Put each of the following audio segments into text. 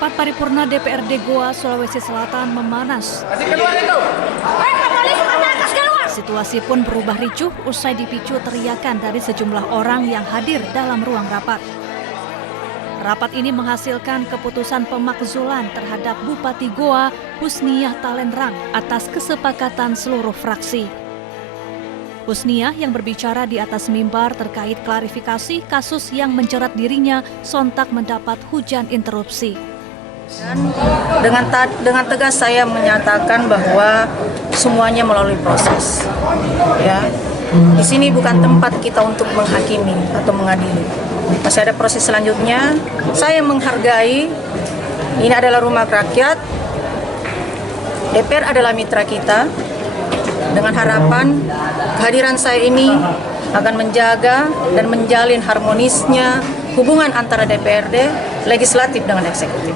Rapat paripurna DPRD Goa, Sulawesi Selatan memanas. Situasi pun berubah ricuh usai dipicu teriakan dari sejumlah orang yang hadir dalam ruang rapat. Rapat ini menghasilkan keputusan pemakzulan terhadap Bupati Goa, Husniah Talenrang, atas kesepakatan seluruh fraksi. Husniah yang berbicara di atas mimbar terkait klarifikasi kasus yang menjerat dirinya sontak mendapat hujan interupsi. Dengan tegas saya menyatakan bahwa semuanya melalui proses. Ya, di sini bukan tempat kita untuk menghakimi atau mengadili. Masih ada proses selanjutnya. Saya menghargai ini adalah rumah rakyat. DPR adalah mitra kita. Dengan harapan kehadiran saya ini akan menjaga dan menjalin harmonisnya hubungan antara DPRD, legislatif dengan eksekutif.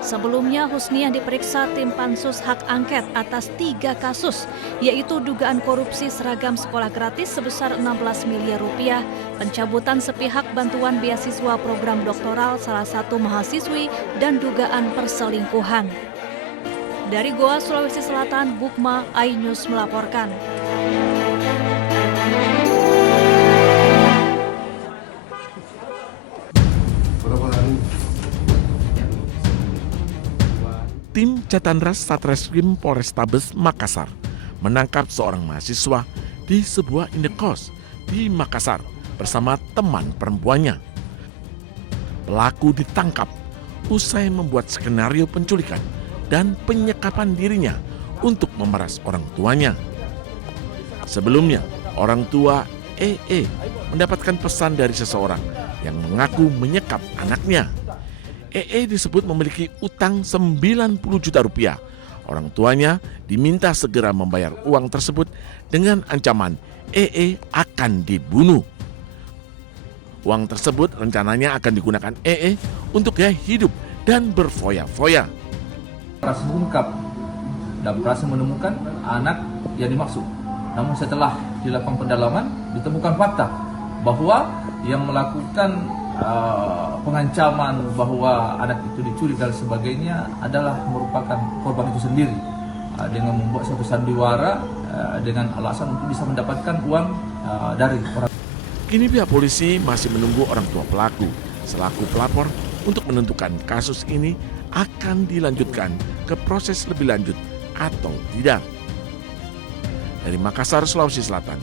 Sebelumnya, Husniah diperiksa tim Pansus Hak Angket atas 3 kasus, yaitu dugaan korupsi seragam sekolah gratis sebesar 16 miliar rupiah, pencabutan sepihak bantuan beasiswa program doktoral salah satu mahasiswi, dan dugaan perselingkuhan. Dari Goa, Sulawesi Selatan, Bukma, iNews melaporkan. Tim Catanras Satreskrim Polrestabes Makassar menangkap seorang mahasiswa di sebuah indekos di Makassar bersama teman perempuannya. Pelaku ditangkap usai membuat skenario penculikan dan penyekapan dirinya untuk memeras orang tuanya. Sebelumnya, orang tua EE mendapatkan pesan dari seseorang yang mengaku menyekap anaknya. EE disebut memiliki utang 90 juta rupiah. Orang tuanya diminta segera membayar uang tersebut dengan ancaman EE akan dibunuh. Uang tersebut rencananya akan digunakan EE untuk gaya hidup dan berfoya-foya. Proses mengungkap dan proses menemukan anak yang dimaksud. Namun setelah dilakukan pendalaman ditemukan fakta bahwa yang melakukan pengancaman bahwa anak itu dicuri dan sebagainya adalah merupakan korban itu sendiri dengan membuat suatu sandiwara dengan alasan untuk bisa mendapatkan uang dari orang. Kini pihak polisi masih menunggu orang tua pelaku selaku pelapor untuk menentukan kasus ini akan dilanjutkan ke proses lebih lanjut atau tidak. Dari Makassar, Sulawesi Selatan,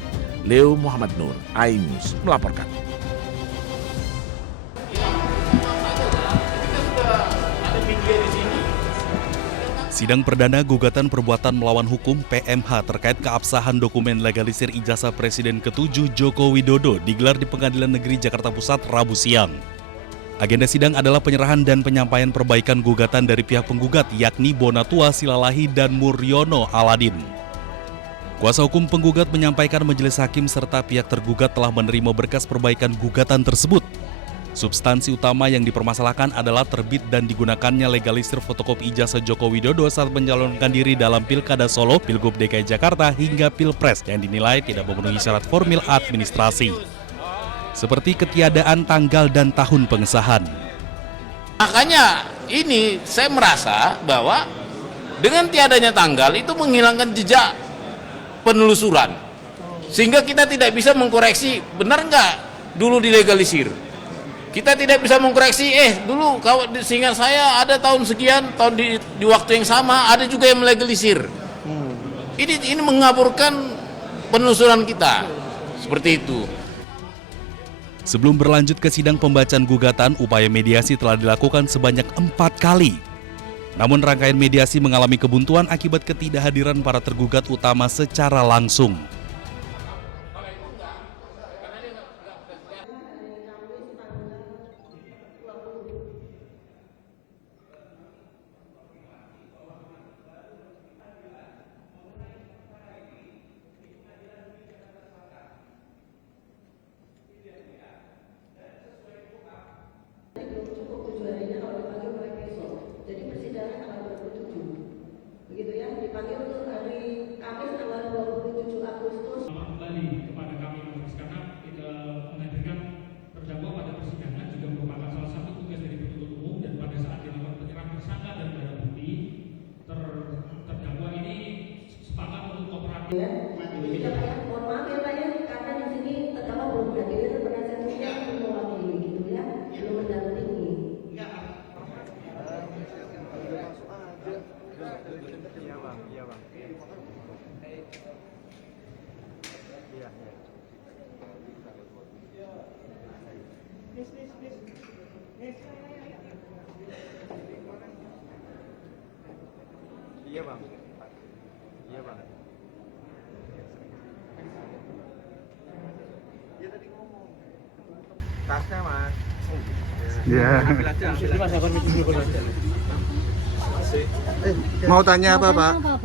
Leo Muhammad Nur, iNews melaporkan. Sidang perdana gugatan perbuatan melawan hukum PMH terkait keabsahan dokumen legalisir ijazah Presiden ke-7 Joko Widodo digelar di Pengadilan Negeri Jakarta Pusat Rabu siang. Agenda sidang adalah penyerahan dan penyampaian perbaikan gugatan dari pihak penggugat yakni Bonatua Silalahi dan Muryono Aladin. Kuasa hukum penggugat menyampaikan majelis hakim serta pihak tergugat telah menerima berkas perbaikan gugatan tersebut. Substansi utama yang dipermasalahkan adalah terbit dan digunakannya legalisir fotokopi ijazah Joko Widodo saat mencalonkan diri dalam Pilkada Solo, Pilgub DKI Jakarta hingga Pilpres yang dinilai tidak memenuhi syarat formil administrasi. Seperti ketiadaan tanggal dan tahun pengesahan. Makanya ini saya merasa bahwa dengan tiadanya tanggal itu menghilangkan jejak penelusuran. Sehingga kita tidak bisa mengkoreksi benar nggak dulu dilegalisir. Kita tidak bisa mengkoreksi, dulu kalau seingat saya ada tahun sekian, tahun di waktu yang sama ada juga yang melegalisir. Ini mengaburkan penelusuran kita, seperti itu. Sebelum berlanjut ke sidang pembacaan gugatan, upaya mediasi telah dilakukan sebanyak 4 kali. Namun rangkaian mediasi mengalami kebuntuan akibat ketidakhadiran para tergugat utama secara langsung. Dipanggil untuk hari Kamis tanggal 27 Agustus Tasnya mas. Ya. Mau tanya apa Pak?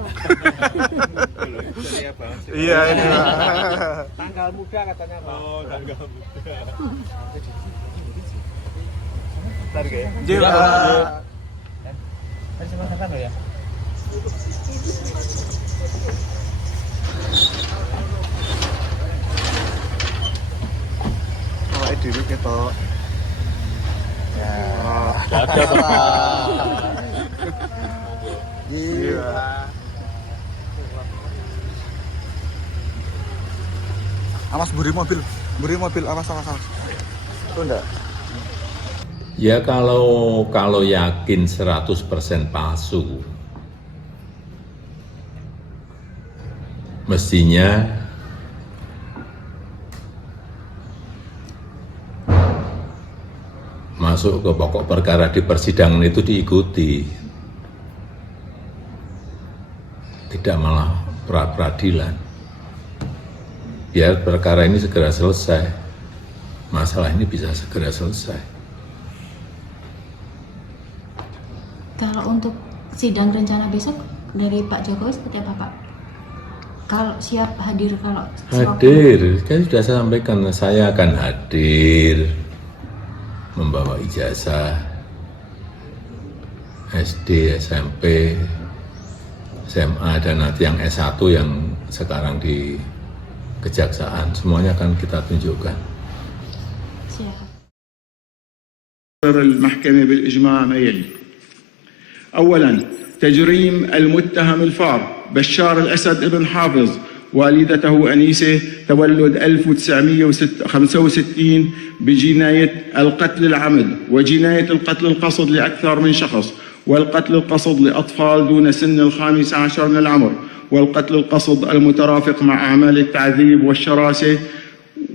Iya ini Pak. Tanggal muda katanya Pak. Oh tanggal muda. Bentar ya. Jiwa. Tadi sama kan ya? Awake dhewe ketok. Ya. Ada Pak. Iya. Awas buri mobil, awas. Itu enggak? Ya kalau yakin 100% palsu, mestinya masuk ke pokok perkara di persidangan itu diikuti, tidak malah pra-peradilan. Biar perkara ini segera selesai, masalah ini bisa segera selesai. Kalau untuk sidang rencana besok dari Pak Jokowi seperti apa Pak? Kalau siap hadir kalau Hadir, kan sudah saya sampaikan, saya akan hadir membawa ijazah SD, SMP, SMA, dan nanti yang S1 yang sekarang di Kejaksaan, semuanya akan kita tunjukkan. siap. المحكمة بالإجماع ما يلي: أولا تجريم المتهم الفار بشار الأسد ابن حافظ والدته أنيسة تولد 1965 بجناية القتل العمد وجناية القتل القصد لأكثر من شخص والقتل القصد لأطفال دون سن 15 من العمر والقتل القصد المترافق مع أعمال التعذيب والشراسة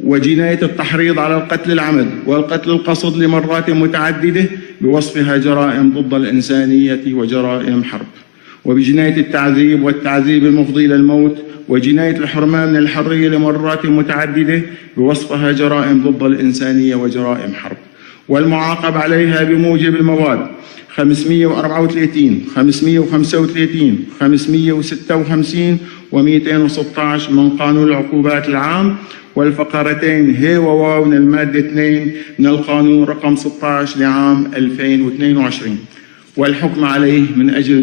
وجناية التحريض على القتل العمد والقتل القصد لمرات متعددة بوصفها جرائم ضد الإنسانية وجرائم حرب، وبجناية التعذيب والتعذيب المفضي إلى الموت وجناية الحرمان من الحرية لمرات متعددة بوصفها جرائم ضد الإنسانية وجرائم حرب، والمعاقب عليها بموجب المواد 534 535 556 و216 من قانون العقوبات العام والفقرتين ه وواو من المادة 2 من القانون رقم 16 لعام 2022 والحكم عليه من أجل